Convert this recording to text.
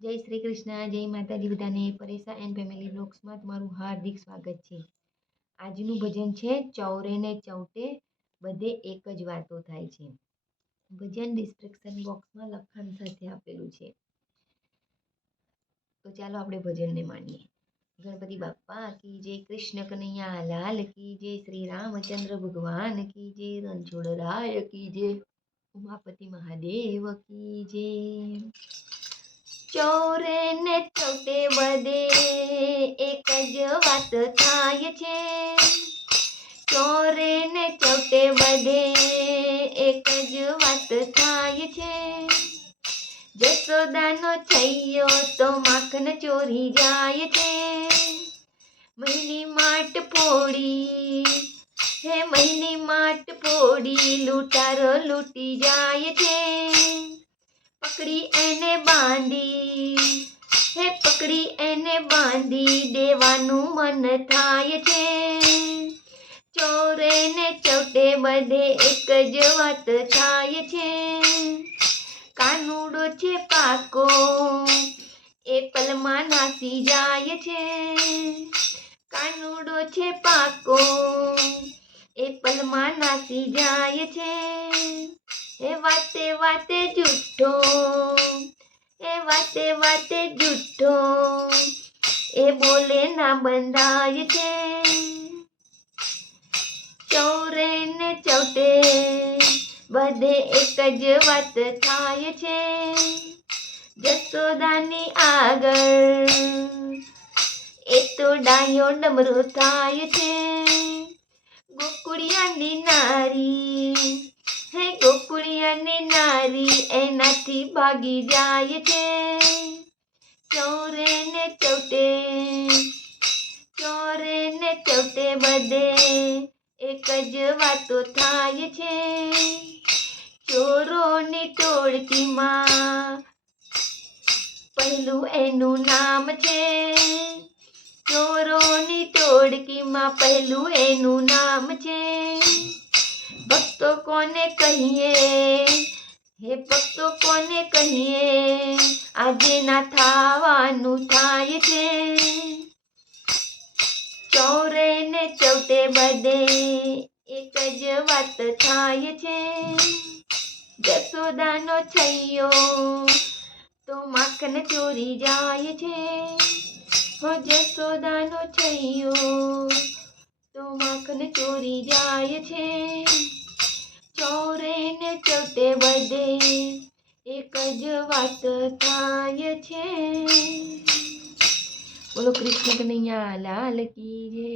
જય શ્રી કૃષ્ણ, જય માતાજી બધાને. પરેશા એન્ડ ફેમિલી બ્લોગ્સમાં તમારું હાર્દિક સ્વાગત છે. આજનું ભજન છે ચૌરે ને ચૌટે બધે એક જ વાતો થાય છે. ભજન ડિસ્ક્રિપ્શન બોક્સમાં લખાણ સાથે આપેલું છે. તો ચાલો આપણે ભજનને માણીએ. ગણપતિ બાપ્પા કી જય, કૃષ્ણ કનૈયા લાલ કી જય, શ્રી રામચંદ્ર ભગવાન કી જય, રણછોડરાય કી જય, ઉમાપતિ મહાદેવ કી જય. ચૌરે ને ચૌટે બધે એક જ વાત થાય છે. ચૌરે ને ચૌટે બધે એક જ વાત થાય છે. જશોદાનો છૈયો તો માખણ ચોરી જાય છે. મહીની માટ ફોડી, હે મહીની માટ ફોડી લૂંટારો લૂંટી જાય છે. પકડી એને બાંધી, હે પકડી એને બાંધી દેવાનું મન થાય છે. ચોરે ને ચૌટે બધે એક જ વાત થાય છે. કાનુડો છે પાકો એ પલમાં નાસી જાય છે. કાનુડો છે પાકો એ પલમાં નાસી જાય છે. એ વાતે વાતે જૂઠો, એ વાતે વાતે જૂઠો એ બોલે ના બંધાય છે. ચૌરે ને ચૌટે બધે એક જ વાત થાય છે. જશોદાની આગળ એ તો ડાયો ડમરો થાય છે. ગોકુળિયાની નારી, હે ગોકુળિયાની નારી એનાથી ભાગી જાય છે. ચૌરે ને ચૌટે, ચૌરે ને ચૌટે બધે એક જ વાતો થાય છે. ચોરોની ટોળકીમાં પહેલું એનું નામ છે. ચોરોની ટોળકીમાં પહેલું એનું નામ છે. ભક્તો કોને કહીએ, હે ભક્તો કોને કહીએ આજે ના થવાનું થાય છે. ચૌરે ને ચૌટે બધે એક જ વાત થાય છે. જશોદાનો છૈયો તો માખણ ચોરી જાય છે. હો જશોદાનો છૈયો તો માખણ ચોરી જાય છે. ચૌરે ને ચૌટે બધે એક જ વાત થાય છે. બોલો કૃષ્ણ કનૈયા લાલ કી જય.